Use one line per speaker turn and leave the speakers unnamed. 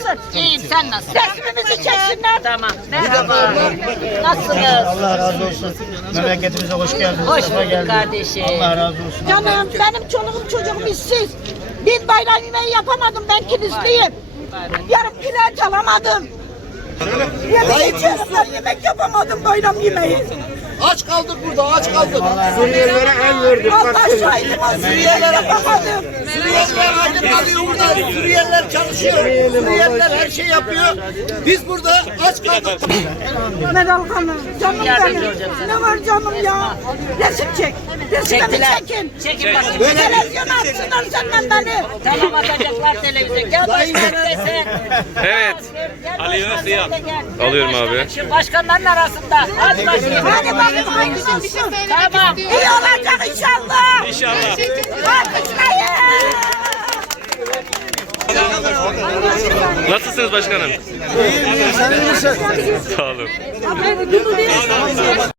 nasılsın?
İyiyim, sen nasılsın?
Resmimizi çeksinler.
Tamam. Merhaba. Nasılsınız?
Allah razı olsun. Memleketimize hoş geldiniz.
Hoş
sefa
bulduk
geldiniz.
kardeşim.
Allah razı olsun.
Canım benim çoluğum çocuğum işsiz. Bir bayram yemeği yapamadım, ben kilisliyim. Yarım kilo çalamadım. Yemek içiyorum, ben yemek yapamadım bayram yemeği.
Aç kaldık burada, aç kaldık.
Suriyelilere el verdik.
Allah şahidim, o Suriyelilere yapamadım.
Suriyeliler aydın kalıyor burada. Suriyeliler çalışıyor. Suriyeliler her şey yapıyor. Biz burada aç kaldık.
Meral Hanım, canım
Yardımcı
benim.
olacağım sana.
Ne var canım ya? Resim çek. Resimimi
Çektiler.
çekin.
Çekin bakayım.
Televizyona atsınlar senden beni.
Tamam, atacaklar televizyona. Gel başkan dese.
Evet.
Gel
Ali
başkan
nasıl ya?
sen de gel. Gel
Alıyorum
başkanım.
abi.
Şimdi başkanların arasında. Hadi bakayım.
Hadi bakayım hangisi olsun.
Tamam.
İyi olacak inşallah.
İnşallah.
Alkışlayın.
Nasılsınız başkanım?
İyiyim, sen iyi misin?
Sağ olun.